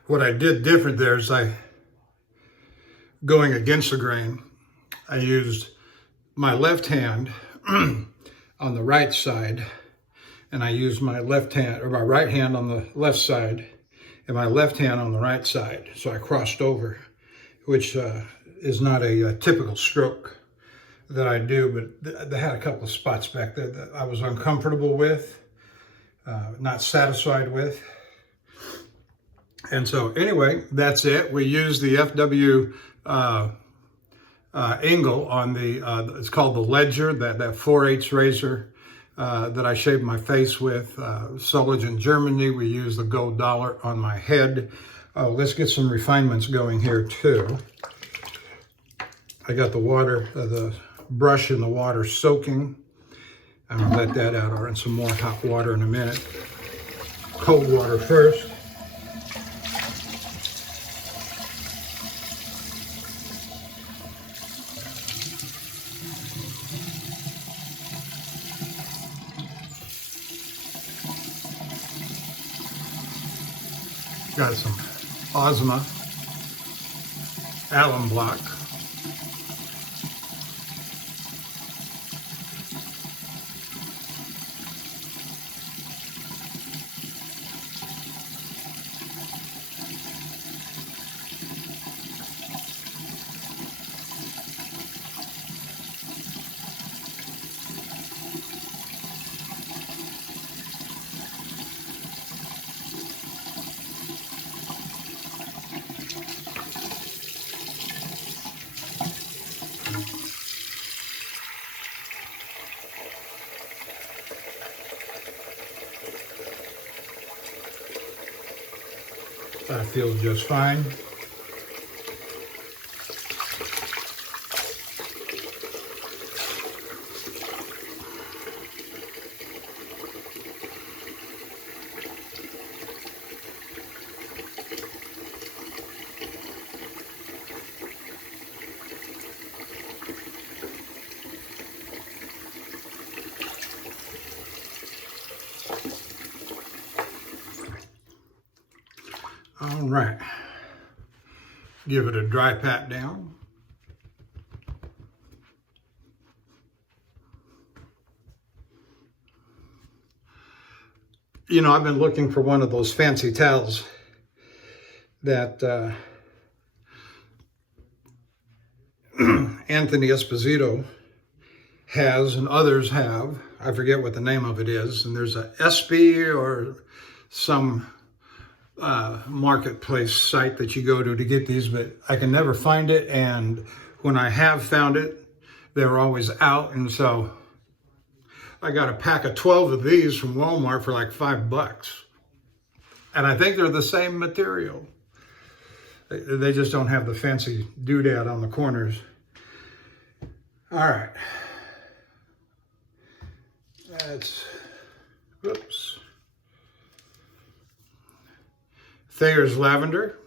What I did different there is going against the grain, I used my left hand on the right side, and I used my left hand, or my right hand on the left side, and my left hand on the right side. So I crossed over, which is not a typical stroke that I do, but they had a couple of spots back there that I was uncomfortable with, not satisfied with. And so anyway, that's it. We used the FW Engel on the, it's called the Ledger, that 4/8 razor that I shaved my face with. Solage in Germany. We used the gold dollar on my head. Oh, let's get some refinements going here too. I got the water, the brush in the water soaking. I'm gonna let that out. I'll rinse some more hot water in a minute. Cold water first. Got some Hazmat alum block. That feels just fine. All right, give it a dry pat down. You know, I've been looking for one of those fancy towels that Anthony Esposito has and others have. I forget what the name of it is. And there's a SB or some marketplace site that you go to get these, but I can never find it. And when I have found it, they're always out. And so I got a pack of 12 of these from Walmart for like $5. And I think they're the same material. They just don't have the fancy doodad on the corners. All right. That's, whoops. Thayer's Lavender.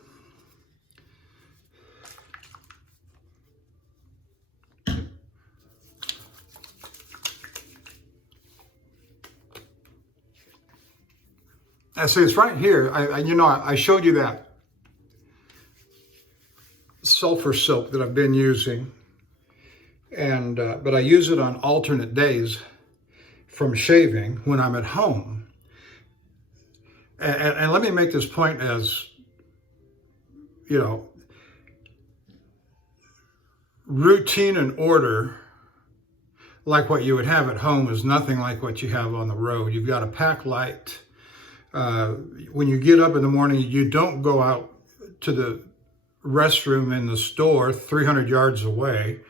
I see it's right here. I showed you that sulfur soap that I've been using, and but I use it on alternate days from shaving when I'm at home. And let me make this point as, you know, routine and order, like what you would have at home, is nothing like what you have on the road. You've got to pack light. When you get up in the morning, you don't go out to the restroom in the store 300 yards away,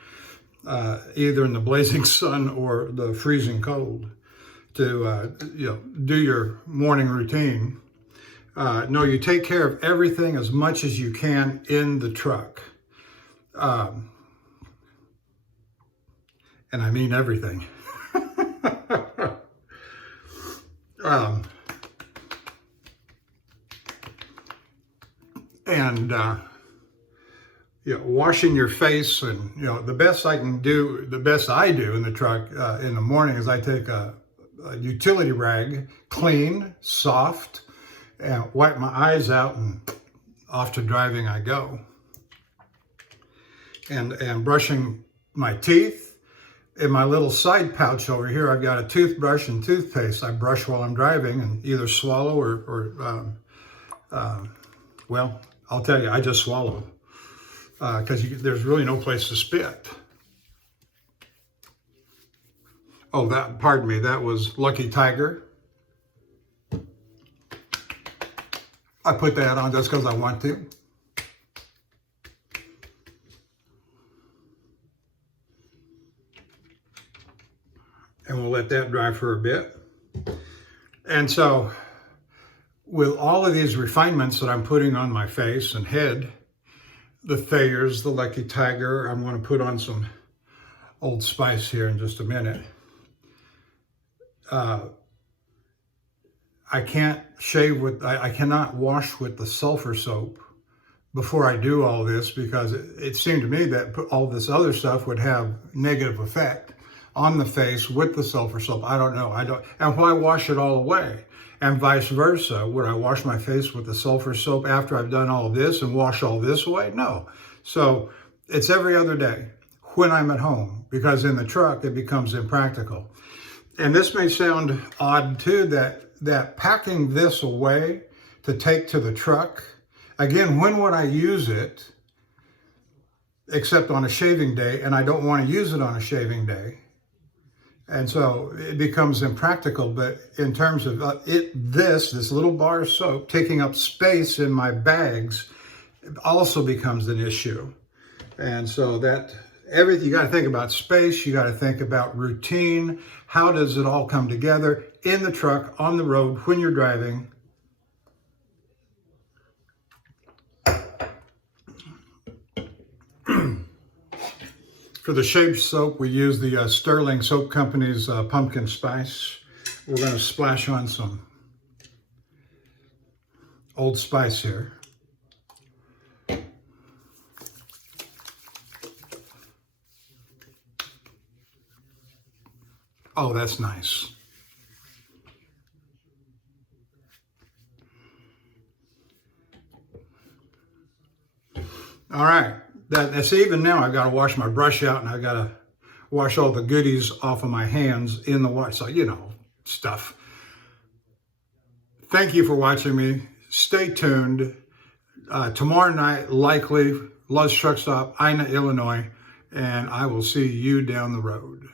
either in the blazing sun or the freezing cold, to do your morning routine. No, you take care of everything as much as you can in the truck. And I mean everything. Washing your face, and the best I do in the truck in the morning is I take a utility rag, clean, soft, and wipe my eyes out and off to driving I go. And brushing my teeth. In my little side pouch over here, I've got a toothbrush and toothpaste. I brush while I'm driving and either swallow well, I'll tell you, I just swallow because there's really no place to spit. Oh, pardon me, that was Lucky Tiger. I put that on just because I want to. And we'll let that dry for a bit. And so, with all of these refinements that I'm putting on my face and head, the Thayers, the Lucky Tiger, I'm going to put on some Old Spice here in just a minute. I can't shave with, I cannot wash with the sulfur soap before I do all this, because it seemed to me that all this other stuff would have negative effect on the face with the sulfur soap. I don't know. And why wash it all away? And vice versa. Would I wash my face with the sulfur soap after I've done all of this and wash all this away? No. So it's every other day when I'm at home, because in the truck it becomes impractical. And this may sound odd too, that packing this away to take to the truck, again, when would I use it except on a shaving day? And I don't want to use it on a shaving day. And so it becomes impractical. But in terms of this little bar of soap taking up space in my bags also becomes an issue. And so you got to think about space, you got to think about routine. How does it all come together in the truck, on the road, when you're driving? For the shave soap, we use the Stirling Soap Company's pumpkin spice. We're going to splash on some Old Spice here. Oh, that's nice. All right. That's even now. I've got to wash my brush out, and I've got to wash all the goodies off of my hands in the wash. So, stuff. Thank you for watching me. Stay tuned. Tomorrow night, likely, Love's Truck Stop, Ina, Illinois, and I will see you down the road.